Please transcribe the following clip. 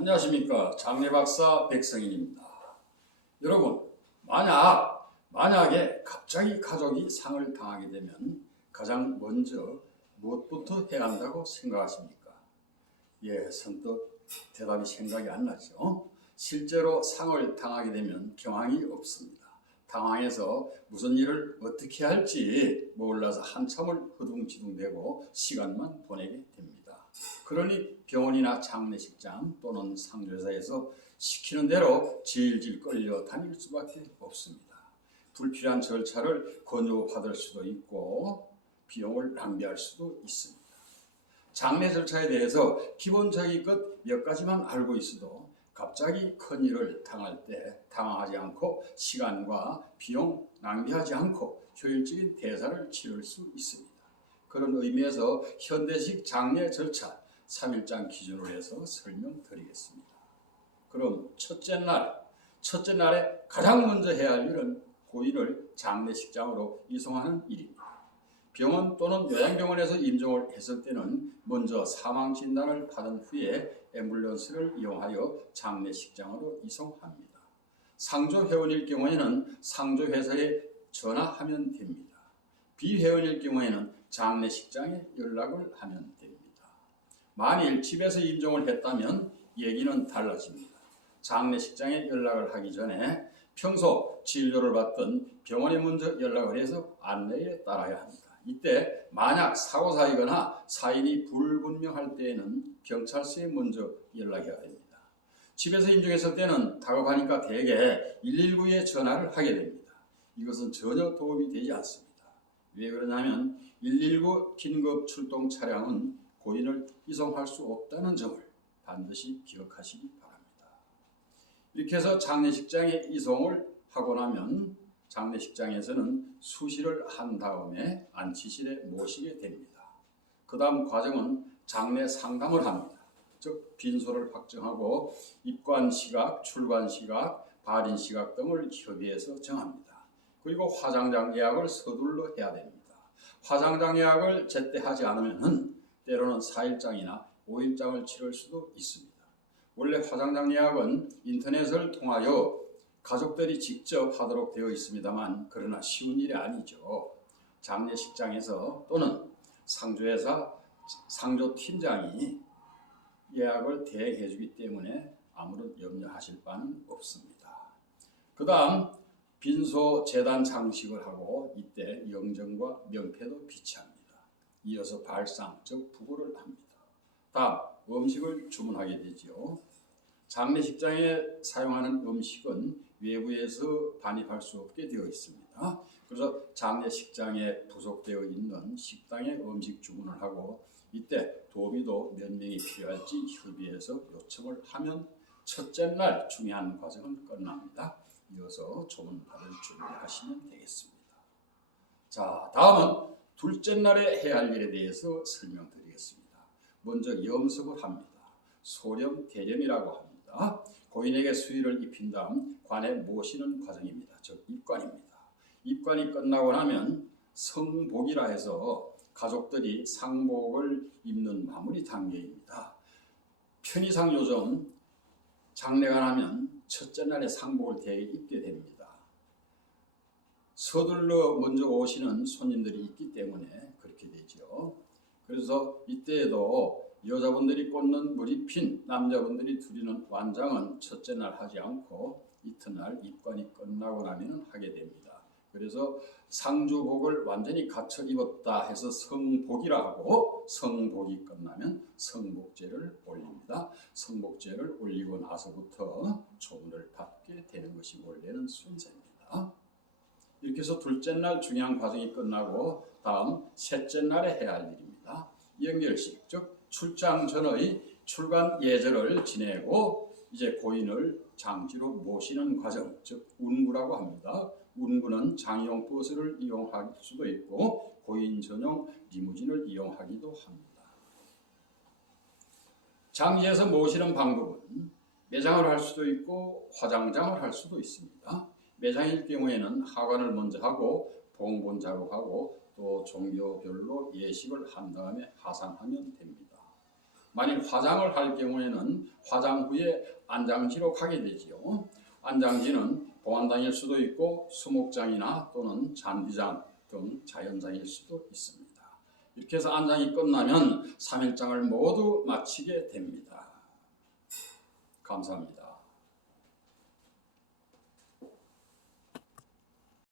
안녕하십니까. 장례박사 백성인입니다. 여러분, 만약에 갑자기 가족이 상을 당하게 되면 가장 먼저 무엇부터 해야 한다고 생각하십니까? 선뜻 대답이 생각이 안 나죠. 실제로 상을 당하게 되면 경황이 없습니다. 당황해서 무슨 일을 어떻게 할지 몰라서 한참을 허둥지둥대고 시간만 보내게 됩니다. 그러니 병원이나 장례식장 또는 상조사에서 시키는 대로 질질 끌려 다닐 수밖에 없습니다. 불필요한 절차를 권유받을 수도 있고 비용을 낭비할 수도 있습니다. 장례 절차에 대해서 기본적인 것 몇 가지만 알고 있어도 갑자기 큰 일을 당할 때 당황하지 않고 시간과 비용 낭비하지 않고 효율적인 대사를 치를 수 있습니다. 그런 의미에서 현대식 장례 절차 3일장 기준으로 해서 설명드리겠습니다. 그럼 첫째 날에 가장 먼저 해야 할 일은 고인을 장례식장으로 이송하는 일입니다. 병원 또는 요양병원에서 임종을 했을 때는 먼저 사망 진단을 받은 후에 앰뷸런스를 이용하여 장례식장으로 이송합니다. 상조회원일 경우에는 상조회사에 전화하면 됩니다. 비회원일 경우에는 장례식장에 연락을 하면 됩니다. 만일 집에서 임종을 했다면 얘기는 달라집니다. 장례식장에 연락을 하기 전에 평소 진료를 받던 병원에 먼저 연락을 해서 안내에 따라야 합니다. 이때 만약 사고사이거나 사인이 불분명할 때에는 경찰서에 먼저 연락해야 됩니다. 집에서 임종했을 때는 다급하니까 대개 119에 전화를 하게 됩니다. 이것은 전혀 도움이 되지 않습니다. 왜 그러냐면 119 긴급 출동 차량은 고인을 이송할 수 없다는 점을 반드시 기억하시기 바랍니다. 이렇게 해서 장례식장에 이송을 하고 나면 장례식장에서는 수시를 한 다음에 안치실에 모시게 됩니다. 그 다음 과정은 장례 상담을 합니다. 즉 빈소를 확정하고 입관시각, 출관시각, 발인시각 등을 협의해서 정합니다. 그리고 화장장 예약을 서둘러 해야 됩니다. 화장장 예약을 제때 하지 않으면 때로는 4일장이나 5일장을 치를 수도 있습니다. 원래 화장장 예약은 인터넷을 통하여 가족들이 직접 하도록 되어 있습니다만 그러나 쉬운 일이 아니죠. 장례식장에서 또는 상조회사 상조팀장이 예약을 대행해 주기 때문에 아무런 염려하실 바는 없습니다. 그 다음 빈소 재단 장식을 하고 이때 영정과 명패도 비치합니다. 이어서 발상 즉 부고를 합니다. 다음 음식을 주문하게 되죠. 장례식장에 사용하는 음식은 외부에서 반입할 수 없게 되어 있습니다. 그래서 장례식장에 부속되어 있는 식당에 음식 주문을 하고 이때 도우미도 몇 명이 필요할지 협의해서 요청을 하면 첫째 날 중요한 과정은 끝납니다. 이어서 조문 받을 준비하시면 되겠습니다. 자, 다음은 둘째 날에 해야 할 일에 대해서 설명드리겠습니다. 먼저 염석을 합니다. 소렴 대렴이라고 합니다. 고인에게 수의를 입힌 다음 관에 모시는 과정입니다. 즉 입관입니다. 입관이 끝나고 나면 성복이라 해서 가족들이 상복을 입는 마무리 단계입니다. 편의상 요즘 장례가 나면 첫째 날에 상복을 대개 입게 됩니다. 서둘러 먼저 오시는 손님들이 있기 때문에 그렇게 되죠. 그래서 이때에도 여자분들이 꽂는 머리핀, 남자분들이 두리는 완장은 첫째 날 하지 않고 이튿날 입관이 끝나고 나면 하게 됩니다. 그래서 상주복을 완전히 갖춰 입었다 해서 성복이라 하고 성복이 끝나면 성복제를 올립니다. 성복제를 올리고 나서부터 조문을 받게 되는 것이 원래는 순서입니다. 이렇게 해서 둘째 날 중요한 과정이 끝나고 다음 셋째 날에 해야 할 일입니다. 영결식, 즉 출장 전의 출관 예절을 지내고 이제 고인을 장지로 모시는 과정, 즉 운구라고 합니다. 운구는 장용 버스를 이용할 수도 있고 고인 전용 리무진을 이용하기도 합니다. 장지에서 모시는 방법은 매장을 할 수도 있고 화장장을 할 수도 있습니다. 매장일 경우에는 하관을 먼저 하고 봉본 작업하고 또 종교별로 예식을 한 다음에 하산하면 됩니다. 만일 화장을 할 경우에는 화장 후에 안장지로 가게 되지요. 안장지는 보안당일 수도 있고 수목장이나 또는 잔디장 등 자연장일 수도 있습니다. 이렇게 해서 안장이 끝나면 3일장을 모두 마치게 됩니다. 감사합니다.